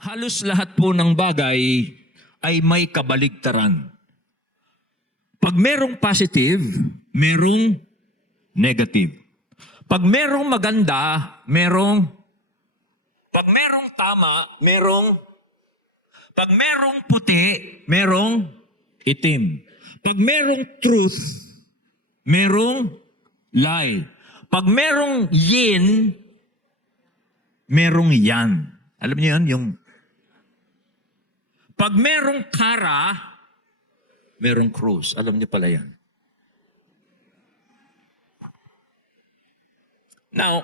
halos lahat po ng bagay ay may kabaligtaran. Pag merong positive, merong negative. Pag merong maganda, pag merong tama, pag merong puti, merong itim. Pag merong truth, merong lie. Pag merong yin, merong yang. Alam niyo yan? Pag merong kara, merong krus. Alam niyo pala yan. Now,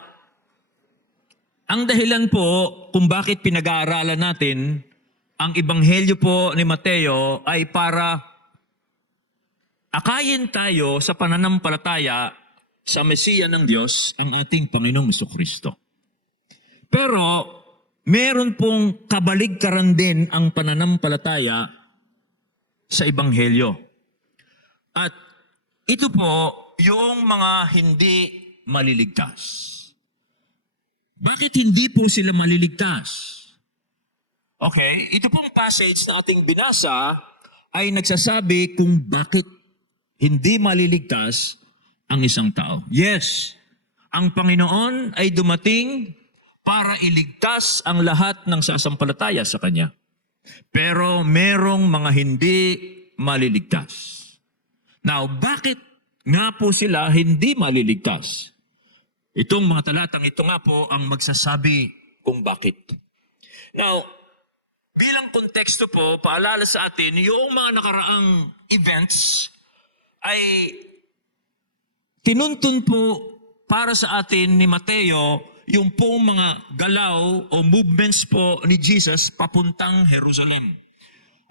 ang dahilan po kung bakit pinag-aaralan natin ang Ebanghelyo po ni Mateo ay para akayin tayo sa pananampalataya sa Mesiya ng Diyos, ang ating Panginoong Jesucristo. Pero, meron pong kabaligtaran din ang pananampalataya sa Ebanghelyo. At ito po, yung mga hindi maliligtas. Bakit hindi po sila maliligtas? Okay, ito pong passage na ating binasa ay nagsasabi kung bakit hindi maliligtas ang isang tao. Yes, ang Panginoon ay dumating para iligtas ang lahat ng sasampalataya sa Kanya. Pero merong mga hindi maliligtas. Now, bakit nga po sila hindi maliligtas? Itong mga talatang ito nga po ang magsasabi kung bakit. Now, bilang konteksto po, paalala sa atin, yung mga nakaraang events ay tinuntun po para sa atin ni Mateo yung pong mga galaw o movements po ni Jesus papuntang Jerusalem.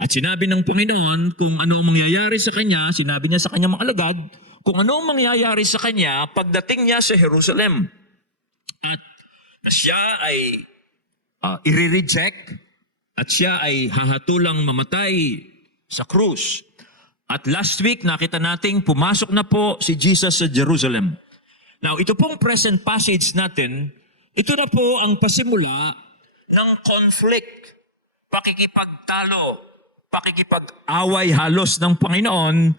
At sinabi ng Panginoon kung ano ang mangyayari sa Kanya, sinabi niya sa Kanyang mga alagad, kung ano ang mangyayari sa Kanya pagdating niya sa Jerusalem. At na siya ay i-reject at siya ay hahatulang mamatay sa krus. At last week, nakita nating pumasok na po si Jesus sa Jerusalem. Now, ito pong present passage natin, ito na po ang pasimula ng conflict, pakikipagtalo, pakikipag-away halos ng Panginoon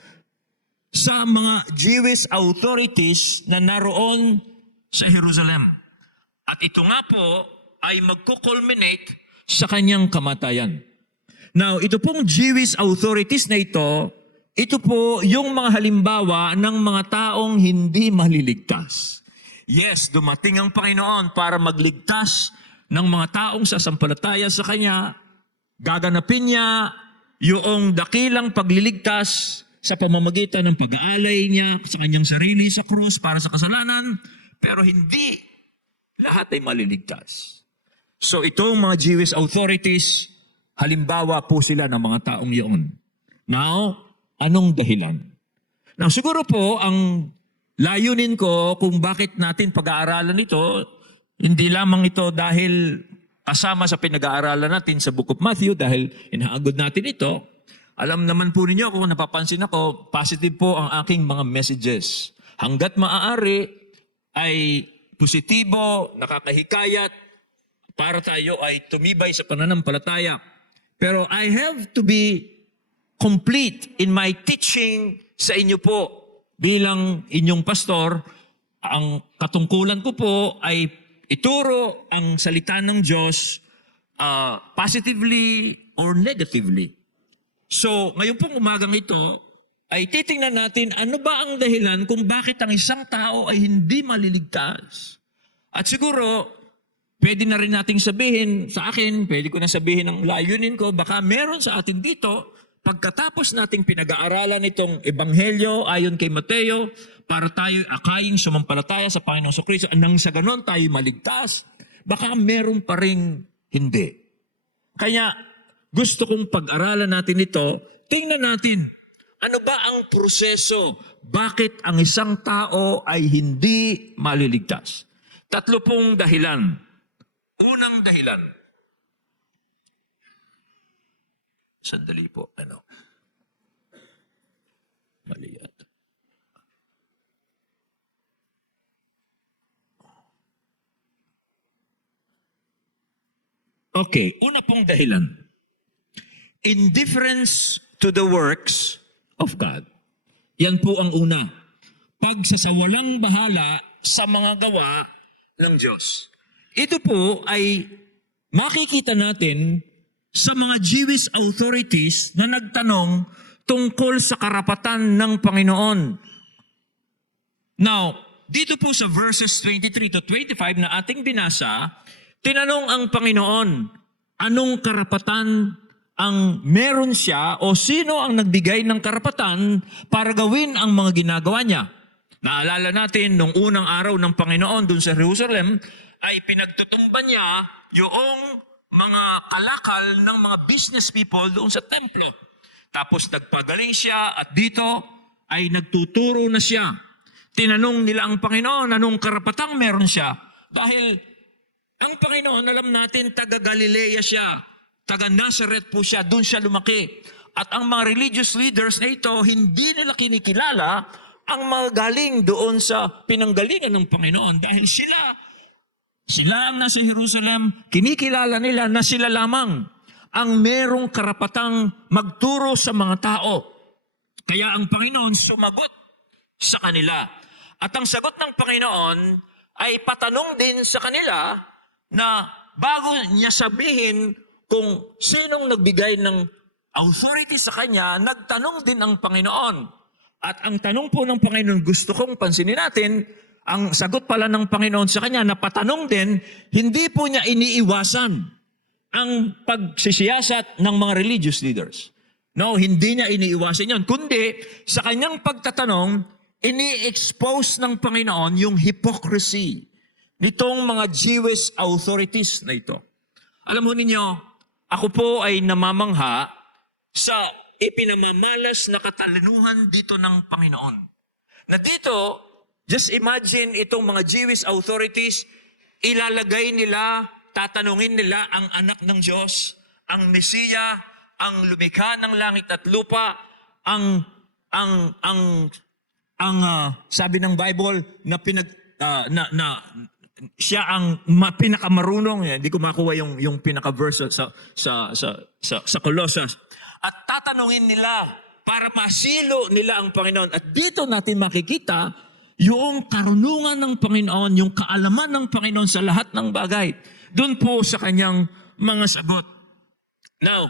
sa mga Jewish authorities na naroon sa Jerusalem. At ito nga po ay magkukulminate sa kanyang kamatayan. Now, ito pong Jewish authorities na ito po yung mga halimbawa ng mga taong hindi maliligtas. Yes, dumating ang Panginoon para magligtas ng mga taong sasampalataya sa Kanya. Gaganapin niya yung dakilang pagliligtas sa pamamagitan ng pag-aalay niya sa kanyang sarili sa krus para sa kasalanan. Pero hindi lahat ay maliligtas. So itong mga Jewish authorities, halimbawa po sila ng mga taong iyon. Now, anong dahilan? Now, siguro po, ang layunin ko kung bakit natin pag-aaralan ito, hindi lamang ito dahil kasama sa pinag-aaralan natin sa Book of Matthew, dahil inaagod natin ito. Alam naman po ninyo, kung napapansin ako, positive po ang aking mga messages. Hanggat maaari ay positibo, nakakahikayat, para tayo ay tumibay sa pananampalataya. Pero I have to be complete in my teaching sa inyo po bilang inyong pastor. Ang katungkulan ko po ay ituro ang salita ng Diyos positively or negatively. So, ngayon pong umagang ito, ay titingnan natin ano ba ang dahilan kung bakit ang isang tao ay hindi maliligtas. At siguro, pwede na rin nating sabihin sa akin, pwede ko na sabihin ang layunin ko, baka meron sa atin dito, pagkatapos nating pinag-aaralan itong Ebanghelyo ayon kay Mateo, para tayo akaying sumampalataya sa Panginoong Jesucristo, nang sa ganon tayo maligtas, baka meron pa rin hindi. Kaya gusto kong pag-aralan natin ito, tingnan natin, ano ba ang proseso? Bakit ang isang tao ay hindi maliligtas? 3 pong dahilan. Unang dahilan. Sandali po, mali yata. Okay, una pong dahilan. Indifference to the works of God. Yan po ang una. Pagsasawalang bahala sa mga gawa ng Diyos. Ito po ay makikita natin sa mga Jewish authorities na nagtanong tungkol sa karapatan ng Panginoon. Now, dito po sa verses 23 to 25 na ating binasa, tinanong ang Panginoon, anong karapatan ang meron siya o sino ang nagbigay ng karapatan para gawin ang mga ginagawa niya. Naalala natin, nung unang araw ng Panginoon dun sa Jerusalem, ay pinagtutumban niya yung mga kalakal ng mga business people doon sa templo. Tapos nagpagaling siya at dito ay nagtuturo na siya. Tinanong nila ang Panginoon, anong karapatang meron siya? Dahil ang Panginoon, alam natin, taga Galilea siya. Taga Nazareth po siya, doon siya lumaki. At ang mga religious leaders na ito, hindi nila kinikilala ang mga galing doon sa pinanggalingan ng Panginoon. Dahil sila ang nasa Jerusalem, kinikilala nila na sila lamang ang merong karapatang magturo sa mga tao. Kaya ang Panginoon sumagot sa kanila. At ang sagot ng Panginoon ay patanong din sa kanila na bago niya sabihin kung sinong nagbigay ng authority sa kanya, nagtanong din ang Panginoon. At ang tanong po ng Panginoon, gusto kong pansinin natin, ang sagot pala ng Panginoon sa kanya, na patanong din, hindi po niya iniiwasan ang pagsisiyasat ng mga religious leaders. No, hindi niya iniiwasan yon. Kundi, sa kanyang pagtatanong, ini-expose ng Panginoon yung hypocrisy nitong mga Jewish authorities na ito. Alam mo ninyo, ako po ay namamangha sa ipinamamalas na katalinuhan dito ng Panginoon. Na dito, just imagine itong mga Jewish authorities, ilalagay nila, tatanungin nila ang anak ng Diyos, ang Mesiya, ang lumikha ng langit at lupa, sabi ng Bible na siya ang pinakamarunong. Hindi ko makuha yung pinaka-verse sa Colossus. At tatanungin nila para masilo nila ang Panginoon. At dito natin makikita yung karunungan ng Panginoon, yung kaalaman ng Panginoon sa lahat ng bagay. Doon po sa kanyang mga sagot. Now,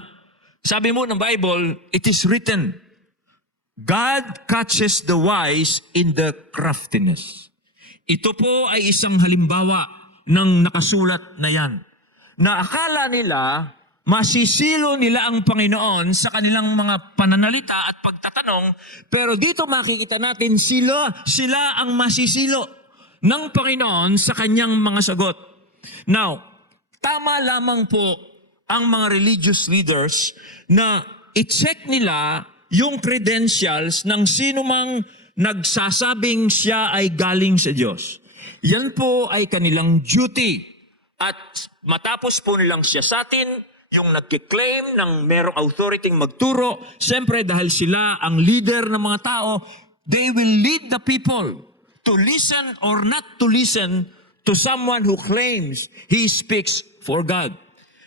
sabi mo ng Bible, it is written, God catches the wise in the craftiness. Ito po ay isang halimbawa ng nakasulat na yan. Na akala nila, masisilo nila ang Panginoon sa kanilang mga pananalita at pagtatanong, pero dito makikita natin sila ang masisilo ng Panginoon sa kanyang mga sagot. Now, tama lamang po ang mga religious leaders na i-check nila yung credentials ng sino mang nagsasabing siya ay galing sa Diyos. Yan po ay kanilang duty. At matapos po nilang siyasatin, yung nagkiklaim ng merong authority magturo, siyempre dahil sila ang leader ng mga tao, they will lead the people to listen or not to listen to someone who claims he speaks for God.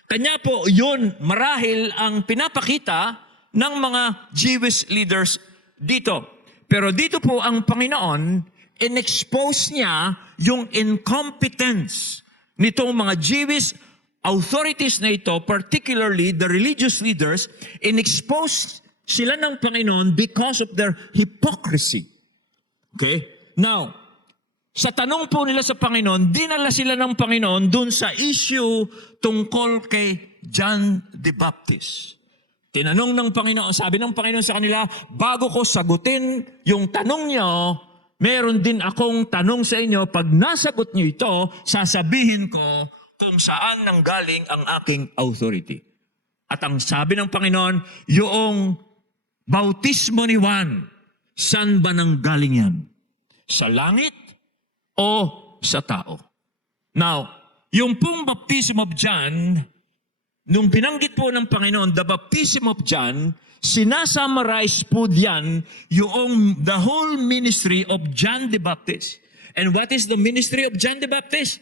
Kanya po yun marahil ang pinapakita ng mga Jewish leaders dito. Pero dito po ang Panginoon, in-expose niya yung incompetence nitong mga Jewish authorities na ito, particularly the religious leaders, in-expose sila ng Panginoon because of their hypocrisy. Okay? Now, sa tanong po nila sa Panginoon, dinala sila ng Panginoon dun sa issue tungkol kay John the Baptist. Tinanong ng Panginoon, sabi ng Panginoon sa kanila, bago ko sagutin yung tanong nyo, meron din akong tanong sa inyo. Pag nasagot nyo ito, sasabihin ko kung saan nanggaling ang aking authority. At ang sabi ng Panginoon, yung bautismo ni Juan, saan ba nanggaling yan? Sa langit o sa tao? Now, yung pong baptism of John, nung binanggit po ng Panginoon, the baptism of John, sinasummarize po diyan yung the whole ministry of John the Baptist. And what is the ministry of John the Baptist?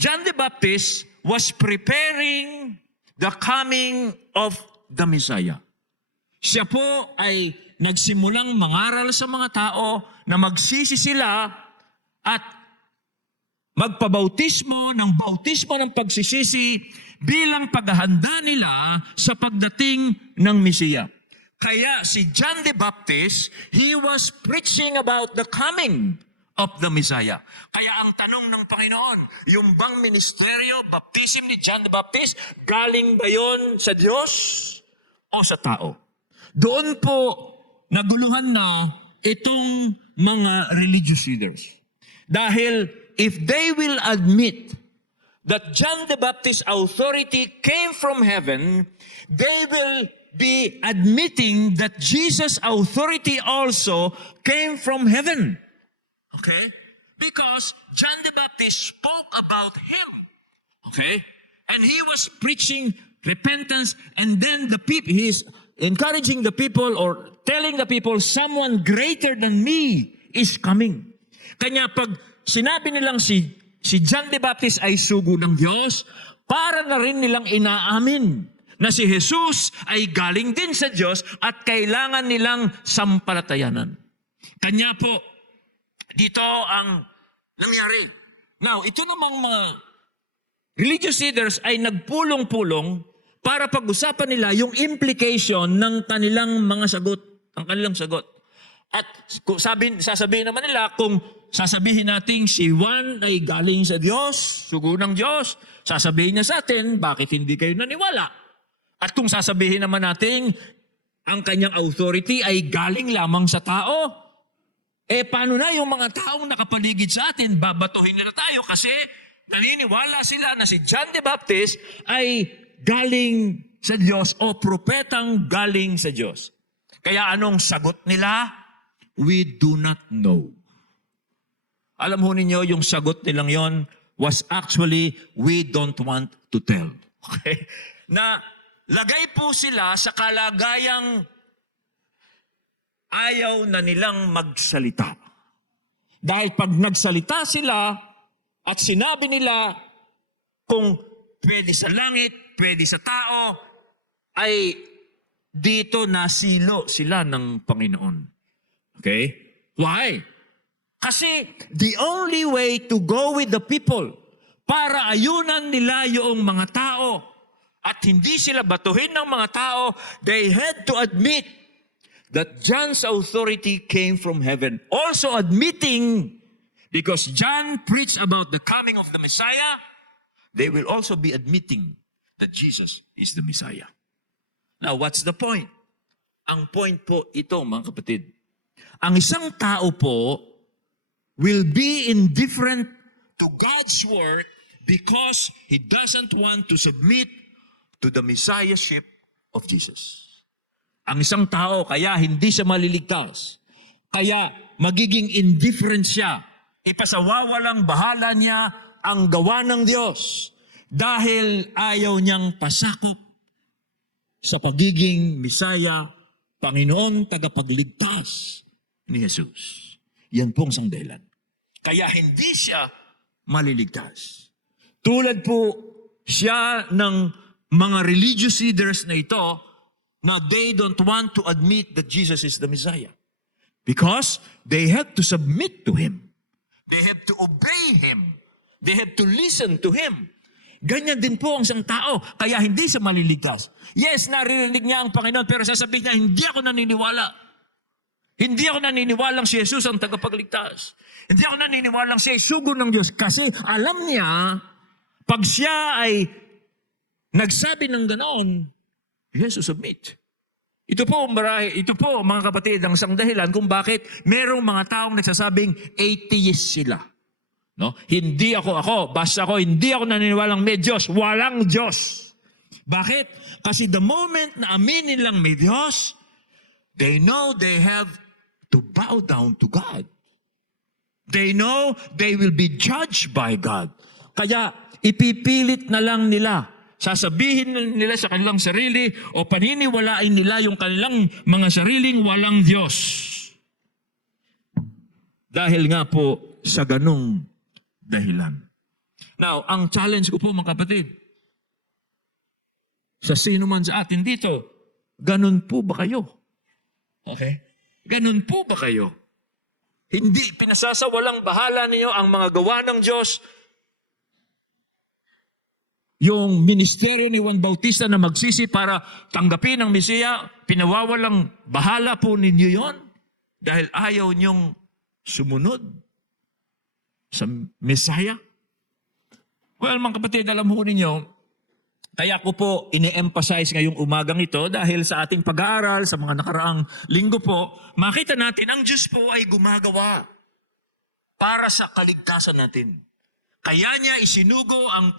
John the Baptist was preparing the coming of the Messiah. Siya po ay nagsimulang mangaral sa mga tao na magsisi sila at magpabautismo ng pagsisisi bilang paghahanda nila sa pagdating ng Mesiya. Kaya si John the Baptist, he was preaching about the coming of the Messiah. Kaya ang tanong ng Panginoon, yung bang ministeryo, baptism ni John the Baptist, galing ba yon sa Diyos o sa tao? Doon po naguluhan na itong mga religious leaders. Dahil if they will admit that John the Baptist's authority came from heaven, they will be admitting that Jesus' authority also came from heaven. Okay? Because John the Baptist spoke about him. Okay? And he was preaching repentance, and then the people, he is encouraging the people or telling the people, someone greater than me is coming. Kanya pag sinabi nilang si John the Baptist ay sugo ng Diyos, para na rin nilang inaamin na si Jesus ay galing din sa Diyos at kailangan nilang sampalatayanan. Kanya po, dito ang nangyari. Now, ito namang mga religious leaders ay nagpulong-pulong para pag-usapan nila yung implication ng kanilang mga sagot, ang kanilang sagot. At sasabihin naman nila, kung sasabihin natin si Juan ay galing sa Diyos, sugo ng Diyos, sasabihin niya sa atin, bakit hindi kayo naniwala? At kung sasabihin naman natin, ang kanyang authority ay galing lamang sa tao, paano na yung mga taong nakapaligid sa atin, babatuhin nila tayo kasi naniniwala sila na si John the Baptist ay galing sa Diyos o propetang galing sa Diyos. Kaya anong sagot nila? We do not know. Alam ho ninyo, yung sagot nilang yon was actually, we don't want to tell. Okay? Na lagay po sila sa kalagayang ayaw na nilang magsalita. Dahil pag nagsalita sila at sinabi nila kung pwede sa langit, pwede sa tao, ay dito nasilo sila ng Panginoon. Okay? Why? Kasi the only way to go with the people para ayunan nila yung mga tao at hindi sila batuhin ng mga tao, they had to admit that John's authority came from heaven. Also admitting, because John preached about the coming of the Messiah, they will also be admitting that Jesus is the Messiah. Now, what's the point? Ang point po ito, mga kapatid. Ang isang tao po will be indifferent to God's word because he doesn't want to submit to the Messiahship of Jesus. Ang isang tao, kaya hindi siya maliligtas. Kaya magiging indifferent siya. Ipasawawalang bahala niya ang gawa ng Diyos dahil ayaw niyang pasakop sa pagiging Messiah, Panginoon, tagapagligtas ni Jesus. Yan pong isang dahilan. Kaya hindi siya maliligtas. Tulad po siya ng mga religious leaders na ito na they don't want to admit that Jesus is the Messiah. Because they have to submit to Him. They have to obey Him. They have to listen to Him. Ganyan din po ang isang tao, kaya hindi siya maliligtas. Yes, naririnig niya ang Panginoon, pero sasabihin niya, hindi ako naniniwala. Hindi ako naniniwalang si Jesus ang tagapagligtas. Hindi ako naniniwalang siya ay sugo ng Diyos. Kasi alam niya, pag siya ay nagsabi ng ganoon, he has to submit. Ito po, mga kapatid, ang isang dahilan kung bakit merong mga taong nagsasabing atheist sila. No? Hindi ako, basta ako, hindi ako naniniwalang may Diyos, walang Diyos. Bakit? Kasi the moment na aminin lang may Diyos, they know they have to bow down to God. They know they will be judged by God. Kaya ipipilit na lang nila. Sasabihin nila sa kanilang sarili o paniniwalain nila yung kanilang mga sariling walang Diyos. Dahil nga po sa ganung dahilan. Now, ang challenge ko po mga kapatid, sa sino man sa atin dito, ganun po ba kayo? Okay? Ganun po ba kayo? Hindi pinasasawalang bahala ninyo ang mga gawa ng Diyos. Yung ministeryo ni Juan Bautista na magsisi para tanggapin ang Mesiya, pinawawalang bahala po ninyo yon dahil ayaw niyong sumunod sa Mesiya. Well, mga kapatid, alam mo ninyo, kaya ko po ini-emphasize ngayong umagang ito dahil sa ating pag-aaral sa mga nakaraang linggo po, makita natin ang Diyos po ay gumagawa para sa kaligtasan natin. Kaya niya isinugo ang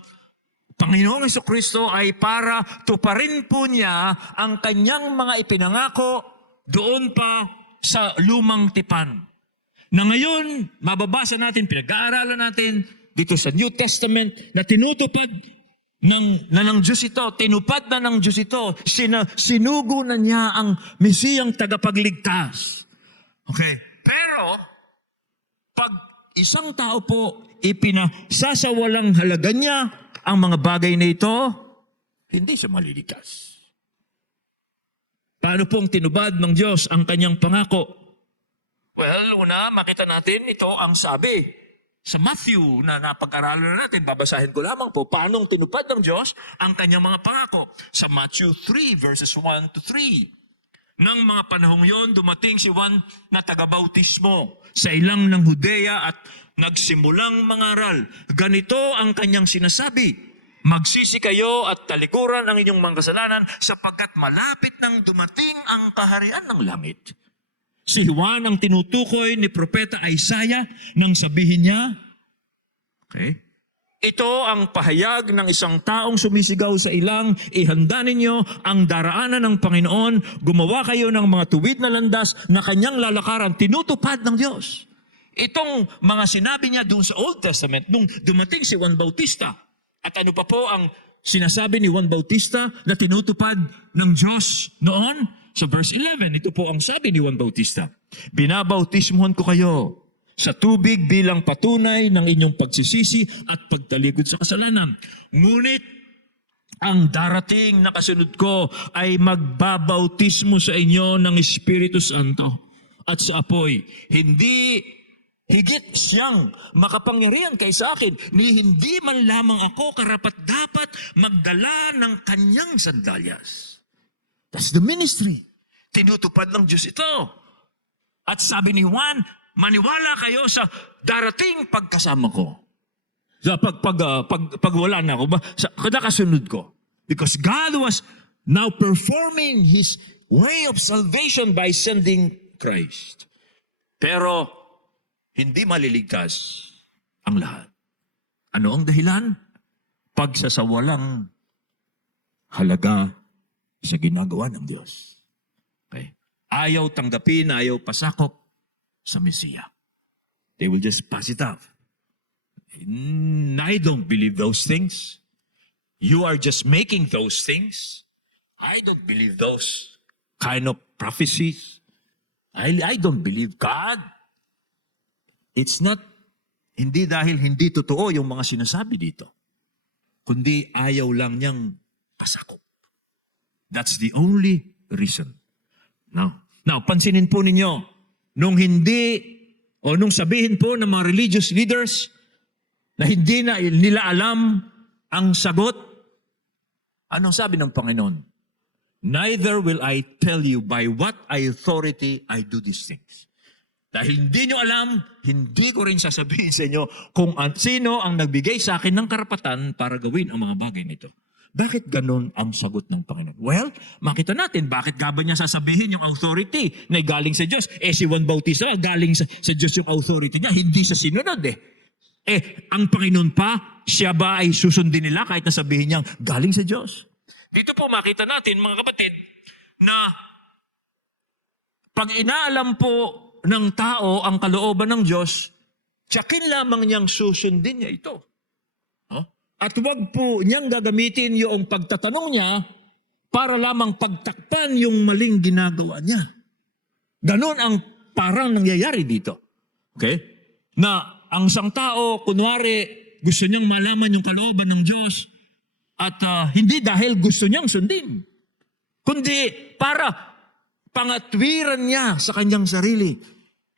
Panginoong Jesucristo ay para tuparin po niya ang kanyang mga ipinangako doon pa sa lumang tipan. Na ngayon, mababasa natin, pinag-aaralan natin dito sa New Testament na tinutupad ng Diyos ito, tinupad na ng Diyos ito, sinugo na niya ang Mesiyang tagapagligtas. Okay? Pero, pag isang tao po ipinasasawalang halaga niya ang mga bagay na ito, hindi siya malilikas. Paano pong tinubad ng Diyos ang kanyang pangako? Well, una, makita natin ito ang sabi sa Matthew na napag-aralan na natin. Babasahin ko lamang po paano tinupad ng Diyos ang kanyang mga pangako. Sa Matthew 3 verses 1 to 3. Nang mga panahong yon, dumating si Juan na tagabautismo sa ilang ng Judea at nagsimulang mangaral. Ganito ang kanyang sinasabi, magsisi kayo at talikuran ang inyong mga kasalanan sapagkat malapit nang dumating ang kaharian ng langit. Si Juan ang tinutukoy ni Propeta Isaiah nang sabihin niya, okay, ito ang pahayag ng isang taong sumisigaw sa ilang, ihanda ninyo ang daraanan ng Panginoon, gumawa kayo ng mga tuwid na landas na kanyang lalakaran, tinutupad ng Diyos. Itong mga sinabi niya doon sa Old Testament, nung dumating si Juan Bautista. At ano pa po ang sinasabi ni Juan Bautista na tinutupad ng Diyos noon? Sa verse 11, ito po ang sabi ni Juan Bautista, binabautismuhan ko kayo sa tubig bilang patunay ng inyong pagsisisi at pagtalikod sa kasalanan. Ngunit ang darating na kasunod ko ay magbabautismo sa inyo ng Espiritu Santo at sa apoy. Hindi higit siyang makapangyarihan kaysa akin, ni hindi man lamang ako karapat-dapat magdala ng kanyang sandalyas. That's the ministry. Tinutupad ng Diyos ito. At sabi ni Juan, maniwala kayo sa darating pagkasama ko. Sa pag wala na ako, kasunod ko. Because God was now performing His way of salvation by sending Christ. Pero, hindi maliligtas ang lahat. Ano ang dahilan? Pagsasawalang halaga sa ginagawa ng Diyos. Okay? Ayaw tanggapin, ayaw pasakop sa Mesiya. They will just pass it off. I don't believe those things. You are just making those things. I don't believe those kind of prophecies. I don't believe God. It's not, hindi dahil hindi totoo yung mga sinasabi dito, kundi ayaw lang niyang pasakop. That's the only reason. Now, pansinin po ninyo, nung sabihin po ng mga religious leaders na hindi na nila alam ang sagot, anong sabi ng Panginoon? Neither will I tell you by what authority I do these things. Dahil hindi nyo alam, hindi ko rin sasabihin sa inyo kung sino ang nagbigay sa akin ng karapatan para gawin ang mga bagay nito. Bakit ganun ang sagot ng Panginoon? Well, makita natin, bakit ba niya sasabihin yung authority na galing sa Diyos? Si Juan Bautista, galing sa Diyos yung authority niya, hindi sa sinunod ang Panginoon pa, siya ba ay susundin nila kahit nasabihin niyang galing sa Diyos? Dito po makita natin, mga kapatid, na pag inaalam po ng tao ang kalooban ng Diyos, tiyakin lamang niyang susundin niya ito. At huwag po niyang gagamitin yung pagtatanong niya para lamang pagtakpan yung maling ginagawa niya. Ganon ang parang nangyayari dito. Okay? Na ang isang tao, kunwari, gusto niyang malaman yung kalooban ng Diyos at hindi dahil gusto niyang sundin, kundi para pangatwiran niya sa kanyang sarili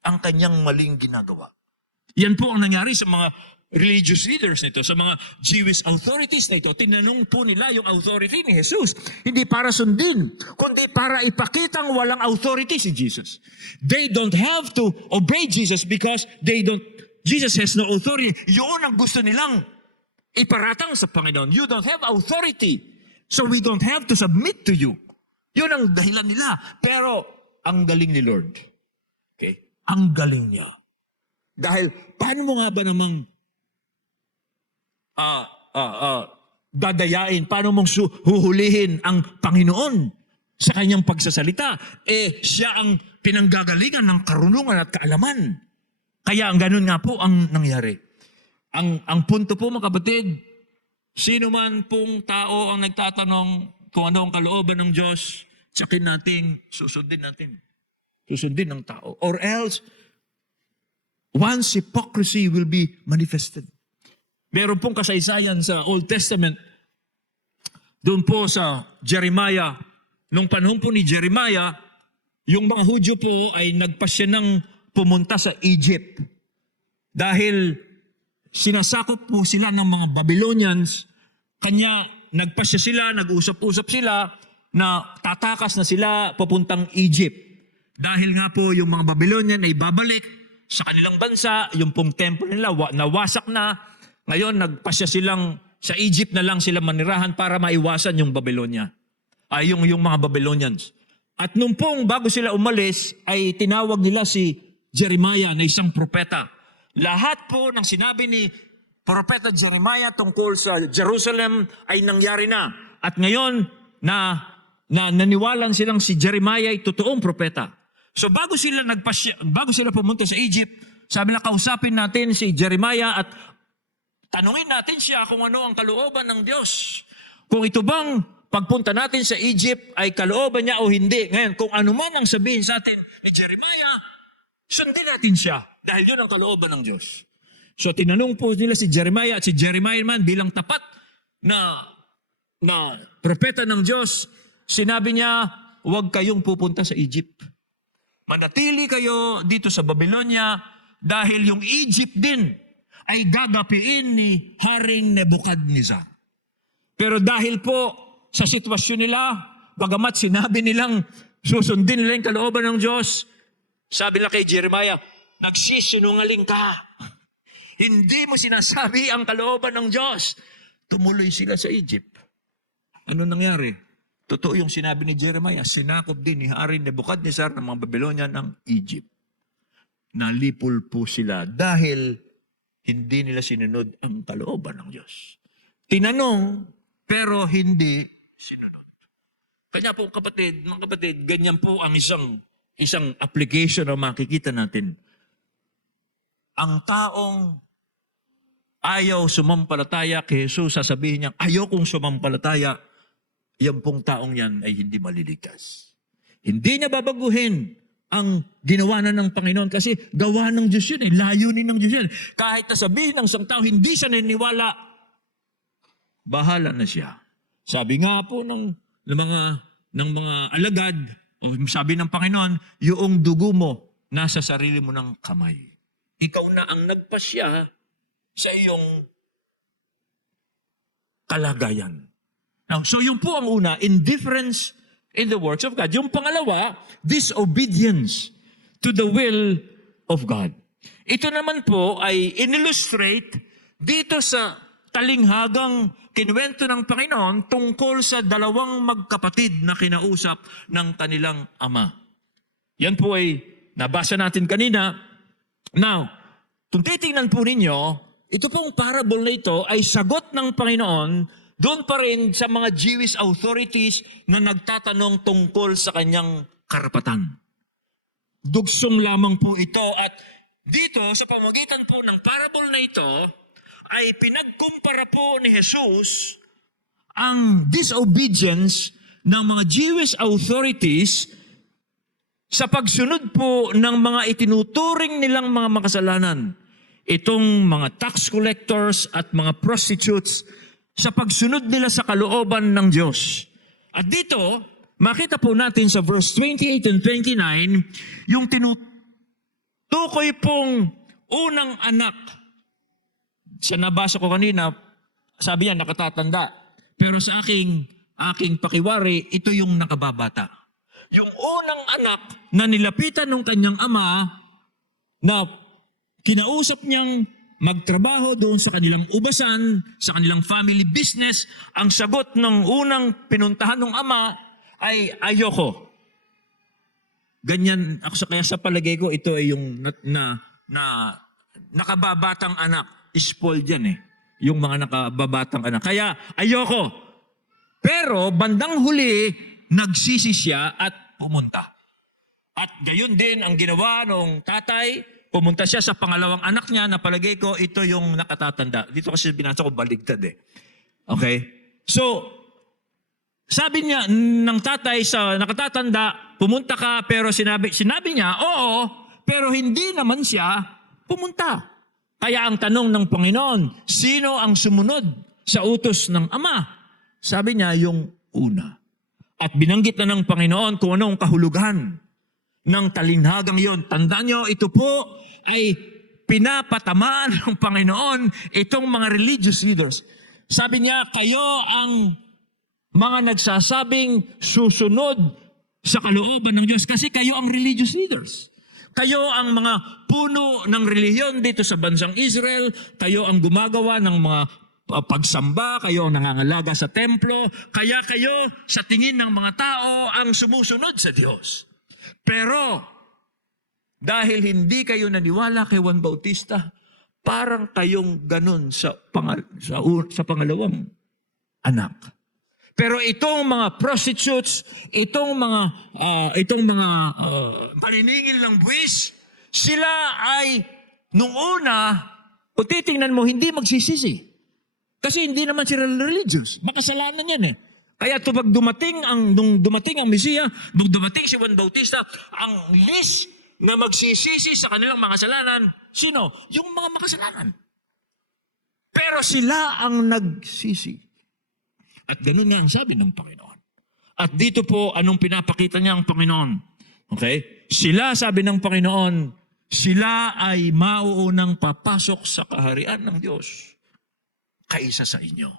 ang kanyang maling ginagawa. Yan po ang nangyari sa mga religious leaders nito, sa mga Jewish authorities na ito. Tinanong po nila yung authority ni Jesus. Hindi para sundin, kundi para ipakitang walang authority si Jesus. They don't have to obey Jesus because Jesus has no authority. Yun ang gusto nilang iparatang sa Panginoon. You don't have authority, so we don't have to submit to you. Yun ang dahilan nila. Pero ang galing ni Lord. Okay? Ang galing niya. Dahil paano mo nga ba namang dadayain, paano mong huhulihin ang Panginoon sa kanyang pagsasalita? Siya ang pinanggagalingan ng karunungan at kaalaman. Kaya ang ganun nga po ang nangyari. Ang punto po mga kapatid, sino man pong tao ang nagtatanong kung ano ang kalooban ng Diyos, tsakin natin, susundin natin. Susundin ng tao. Or else, one's hypocrisy will be manifested. Meron pong kasaysayan sa Old Testament, doon po sa Jeremiah, nung panahon po ni Jeremiah, yung mga Hudyo po ay nagpasya ng pumunta sa Egypt. Dahil sinasakop po sila ng mga Babylonians, kanya nagpasya sila, nag-usap-usap sila, na tatakas na sila papuntang Egypt. Dahil nga po yung mga Babylonian ay babalik sa kanilang bansa, yung pong temple nila nawasak na. Ngayon, nagpasya silang sa Egypt na lang sila manirahan para maiwasan yung Babylonia. Yung mga Babylonians. At nung pong bago sila umalis, ay tinawag nila si Jeremiah na isang propeta. Lahat po ng sinabi ni propeta Jeremiah tungkol sa Jerusalem ay nangyari na. At ngayon, naniwalan silang si Jeremiah ay totoong propeta. So bago sila pumunta sa Egypt, sabi na kausapin natin si Jeremiah at tanungin natin siya kung ano ang kalooban ng Diyos. Kung ito bang pagpunta natin sa Egypt ay kalooban niya o hindi. Ngayon, kung ano man ang sabihin sa atin ni Jeremiah, sundin natin siya dahil yun ang kalooban ng Diyos. So tinanong po nila si Jeremiah at si Jeremiah man bilang tapat na propeta ng Diyos, sinabi niya, huwag kayong pupunta sa Egypt. Manatili kayo dito sa Babylonia dahil yung Egypt din ay gagapiin ni Haring Nebuchadnezzar. Pero dahil po sa sitwasyon nila, bagamat sinabi nilang susundin nila yung kalooban ng Diyos, sabi nila kay Jeremiah, nagsisinungaling ka. Hindi mo sinasabi ang kalooban ng Diyos. Tumuloy sila sa Egypt. Ano nangyari? Totoo yung sinabi ni Jeremiah, sinakop din ni Haring Nebuchadnezzar ng mga Babylonian ng Egypt. Nalipol po sila dahil hindi nila sinunod ang kalooban ng Diyos. Tinanong, pero hindi sinunod. Kanya po mga kapatid, ganyan po ang isang application na makikita natin. Ang taong ayaw sumampalataya kay Jesus, sasabihin niya, ayaw kong sumampalataya, yan pong taong yan ay hindi maliligtas. Hindi niya babaguhin ang ginawa na ng Panginoon kasi gawa ng Diyos yun, layunin ng Diyos yun. Kahit nasabihin ng isang tao, hindi siya naniniwala, bahala na siya. Sabi nga po ng mga alagad, o sabi ng Panginoon, yung dugo mo nasa sarili mo ng kamay. Ikaw na ang nagpasya sa iyong kalagayan. Now, so yung po ang una, indifference in the works of God. Yung pangalawa, disobedience to the will of God. Ito naman po ay in-illustrate dito sa talinghagang kinuwento ng Panginoon tungkol sa dalawang magkapatid na kinausap ng kanilang ama. Yan po ay nabasa natin kanina. Now, kung titingnan po ninyo, ito pong parable na ito ay sagot ng Panginoon doon pa rin sa mga Jewish authorities na nagtatanong tungkol sa kanyang karapatan. Dugsong lamang po ito at dito sa pamamagitan po ng parable na ito ay pinagkumpara po ni Jesus ang disobedience ng mga Jewish authorities sa pagsunod po ng mga itinuturing nilang mga makasalanan. itong mga tax collectors at mga prostitutes sa pagsunod nila sa kalooban ng Diyos. At dito, makita po natin sa verse 28 and 29, yung tinutukoy pong unang anak. Sa nabasa ko kanina, sabi niya nakatatanda. Pero sa aking pakiwari, ito yung nakababata. Yung unang anak na nilapitan ng kanyang ama na kinausap niyang magtrabaho doon sa kanilang ubasan, sa kanilang family business, ang sagot ng unang pinuntahan ng ama ay ayoko. Ganyan ako kaya sa palagay ko ito ay yung nakababatang anak. Spoiled yan eh. Yung mga nakababatang anak. Kaya ayoko. Pero bandang huli, nagsisi siya at pumunta. At gayon din ang ginawa ng tatay, pumunta siya sa pangalawang anak niya na palagay ko ito yung nakatatanda. Dito kasi binasa ko baligtad eh. Okay? So, sabi niya ng tatay sa nakatatanda, pumunta ka pero sinabi niya, oo, pero hindi naman siya pumunta. Kaya ang tanong ng Panginoon, sino ang sumunod sa utos ng Ama? Sabi niya, yung una. At binanggit na ng Panginoon kung anong kahulugan ng talinhagang iyon. Tandaan niyo, ito po ay pinapatamaan ng Panginoon itong mga religious leaders. Sabi niya, kayo ang mga nagsasabing susunod sa kalooban ng Diyos kasi kayo ang religious leaders. Kayo ang mga puno ng relihiyon dito sa bansang Israel. Kayo ang gumagawa ng mga pagsamba. Kayo ang nangangalaga sa templo. Kaya kayo sa tingin ng mga tao ang sumusunod sa Diyos. Pero dahil hindi kayo naniwala kay Juan Bautista, parang kayong ganun sa pangalawang anak. Pero itong mga prostitutes, itong mga paniningil ng buwis, sila ay nung una, kung titingnan mo, hindi magsisisi. Kasi hindi naman sila religious. Makasalanan yan eh. Kaya pag dumating ang Mesiya, nung dumating si Juan Bautista, ang list na magsisisi sa kanilang mga kasalanan, sino? Yung mga makasalanan. Pero sila ang nagsisi. At ganun nga ang sabi ng Panginoon. At dito po, anong pinapakita niya ang Panginoon? Okay? Sila, sabi ng Panginoon, sila ay mauunang papasok sa kaharian ng Diyos kaysa sa inyo.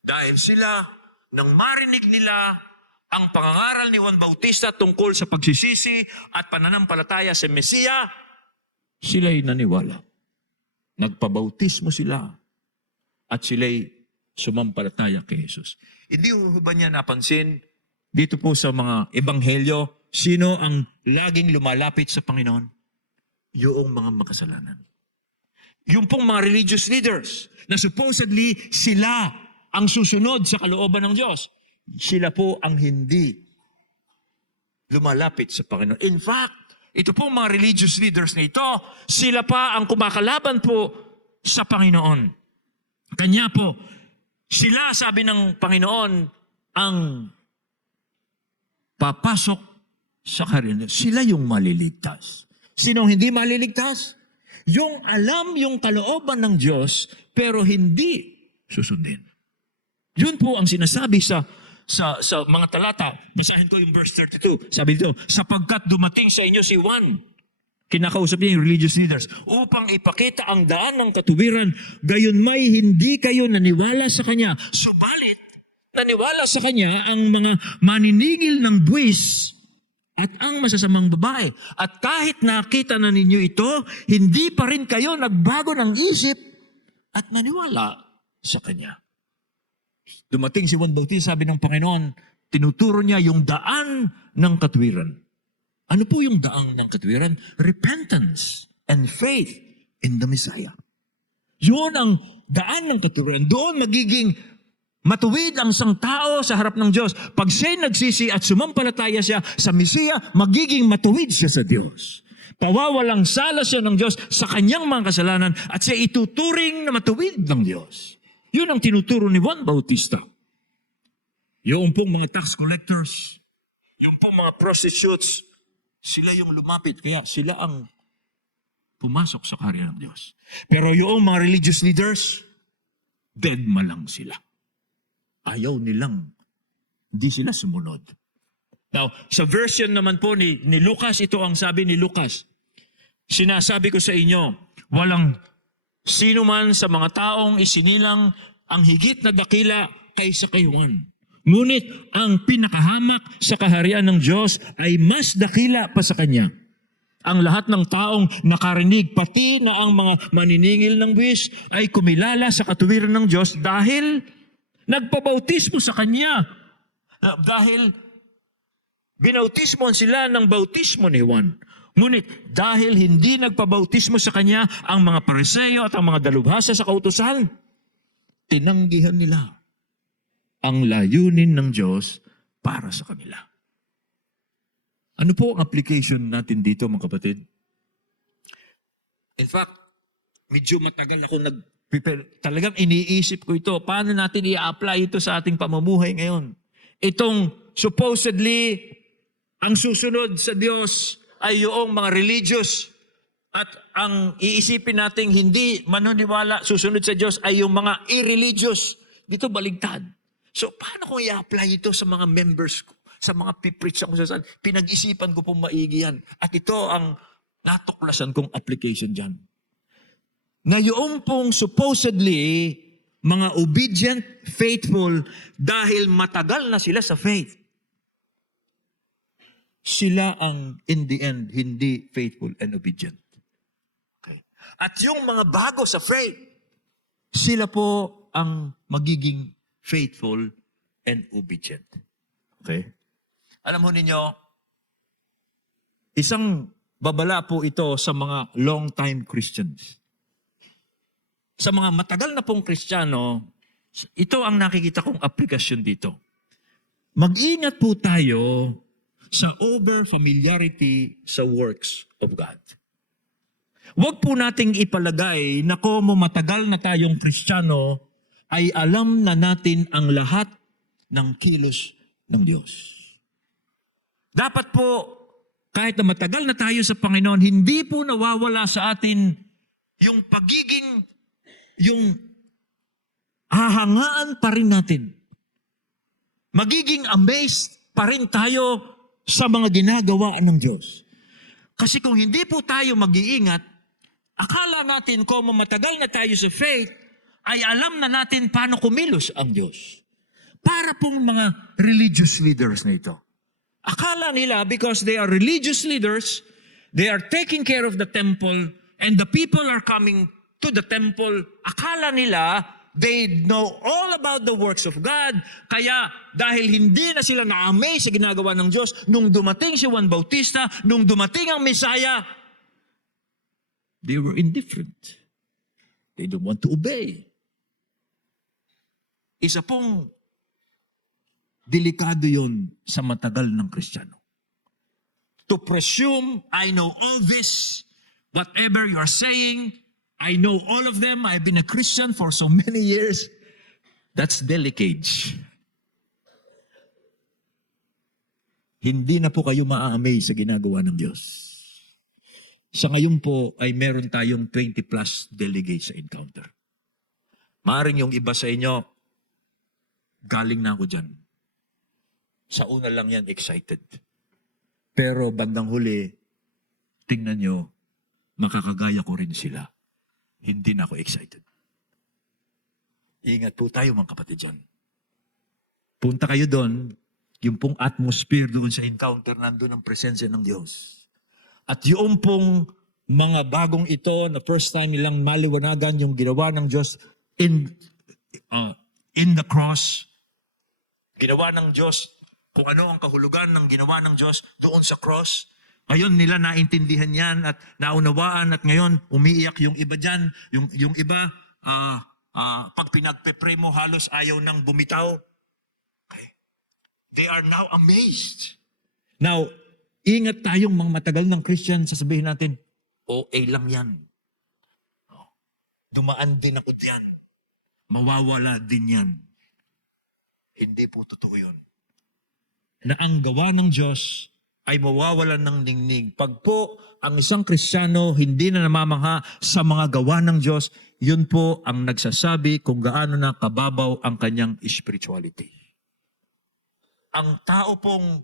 Dahil sila, nang marinig nila ang pangangaral ni Juan Bautista tungkol sa pagsisisi at pananampalataya sa Mesiya, sila'y naniwala. Nagpabautismo sila at sila'y sumampalataya kay Jesus. Hindi ba niya napansin dito po sa mga ebanghelyo, sino ang laging lumalapit sa Panginoon? Yung mga makasalanan. Yung pong mga religious leaders na supposedly sila ang susunod sa kalooban ng Diyos. Sila po ang hindi lumalapit sa Panginoon. In fact, ito pong mga religious leaders na ito, sila pa ang kumakalaban po sa Panginoon. Kanya po, sila, sabi ng Panginoon, ang papasok sa kaharian. Sila yung maliligtas. Sinong hindi maliligtas? Yung alam yung kalooban ng Diyos, pero hindi susundin. Yun po ang sinasabi sa mga talata. Basahin ko yung verse 32. Sabi dito, sapagkat dumating sa inyo si Juan, kinakausap niya yung religious leaders, upang ipakita ang daan ng katuwiran, gayon may hindi kayo naniwala sa Kanya. Subalit, naniwala sa Kanya ang mga maniningil ng buwis at ang masasamang babae. At kahit nakita na ninyo ito, hindi pa rin kayo nagbago ng isip at naniwala sa Kanya. Dumating si Juan Bautista, sabi ng Panginoon, tinuturo niya yung daan ng katuwiran. Ano po yung daang ng katuwiran? Repentance and faith in the Messiah. Yun ang daan ng katuwiran. Doon magiging matuwid ang isang tao sa harap ng Diyos. Pag siya'y nagsisi at sumampalataya siya sa Messiah, magiging matuwid siya sa Diyos. Pawawalang sala siya ng Diyos sa kanyang mga kasalanan at siya ituturing na matuwid ng Diyos. Yun ang tinuturo ni Juan Bautista. Yung pong mga tax collectors, yung pong mga prostitutes, sila yung lumapit. Kaya sila ang pumasok sa kaharian ng Diyos. Pero yung mga religious leaders, dead lang sila. Ayaw nilang, hindi sila sumunod. Now, sa version naman po ni Lucas, ito ang sabi ni Lucas. Sinasabi ko sa inyo, walang sino man sa mga taong isinilang ang higit na dakila kaysa kay Juan. Ngunit ang pinakahamak sa kaharian ng Diyos ay mas dakila pa sa kanya. Ang lahat ng taong nakarinig, pati na ang mga maniningil ng buwis, ay kumilala sa katuwiran ng Diyos dahil nagpabautismo sa Kanya. Dahil binautismo sila ng bautismo ni Juan. Ngunit dahil hindi nagpabautismo sa Kanya ang mga Pariseo at ang mga dalubhasa sa kautusan, tinanggihan nila ang layunin ng Diyos para sa kanila. Ano po ang application natin dito, mga kapatid? In fact, medyo matagal ako talagang iniisip ko ito. Paano natin i-apply ito sa ating pamumuhay ngayon? Itong supposedly, ang susunod sa Diyos ay yung mga religious at ang iisipin nating hindi manuniwala susunod sa Diyos ay yung mga irreligious. Dito baligtad. So, paano ko i-apply ito sa mga members ko? Sa mga pipreach ako sa saan, pinag-isipan ko pong maigi yan. At ito ang natuklasan kong application dyan. Na yung pong supposedly mga obedient, faithful, dahil matagal na sila sa faith, sila ang in the end hindi faithful and obedient. Okay. At yung mga bago sa faith, sila po ang magiging faithful and obedient. Okay? Alam mo ninyo, isang babala po ito sa mga long-time Christians. Sa mga matagal na pong Kristiyano, ito ang nakikita kong aplikasyon dito. Mag-ingat po tayo sa over-familiarity sa works of God. Huwag po nating ipalagay na kung matagal na tayong Kristiyano, ay alam na natin ang lahat ng kilos ng Diyos. Dapat po, kahit na matagal na tayo sa Panginoon, hindi po nawawala sa atin yung pagiging, yung hahangaan pa rin natin. Magiging amazed pa rin tayo sa mga ginagawa ng Diyos. Kasi kung hindi po tayo mag-iingat, akala natin kung matagal na tayo sa faith, ay alam na natin paano kumilos ang Diyos. Para pong mga religious leaders na ito. Akala nila because they are religious leaders, they are taking care of the temple, and the people are coming to the temple. Akala nila they know all about the works of God. Kaya dahil hindi na sila na-amaze sa ginagawa ng Diyos, nung dumating si Juan Bautista, nung dumating ang Messiah, they were indifferent. They don't want to obey. Isa pong delikado yon sa matagal ng Kristiyano. To presume, I know all this, whatever you are saying, I know all of them, I've been a Christian for so many years, that's delicate. Hindi na po kayo maa-amaze sa ginagawa ng Diyos. Sa ngayon po ay meron tayong 20 plus delegates sa encounter. Maaring yung iba sa inyo, galing na ako dyan. Sa una lang yan, excited. Pero bandang huli, tingnan nyo, makakagaya ko rin sila. Hindi na ako excited. Ingat po tayo mga kapatid dyan. Punta kayo doon, yung pong atmosphere doon sa encounter, nandun ang presensya ng Diyos. At yung pong mga bagong ito, na first time nilang maliwanagan yung ginawa ng Diyos in the cross, ginawa ng Diyos, kung ano ang kahulugan ng ginawa ng Diyos doon sa cross. Ngayon nila naintindihan yan at naunawaan at ngayon umiiyak yung iba dyan. Yung iba, pag pinagpe-pray mo, halos ayaw nang bumitaw. Okay? They are now amazed. Now, ingat tayong mga matagal ng Christian, sasabihin natin, OA lang yan. Dumaan din ako diyan. Mawawala din yan. Hindi po totoo yun. Na ang gawa ng Diyos ay mawawalan ng ningning. Pag po ang isang Kristiyano hindi na namamangha sa mga gawa ng Diyos, yun po ang nagsasabi kung gaano na kababaw ang kanyang spirituality. Ang tao pong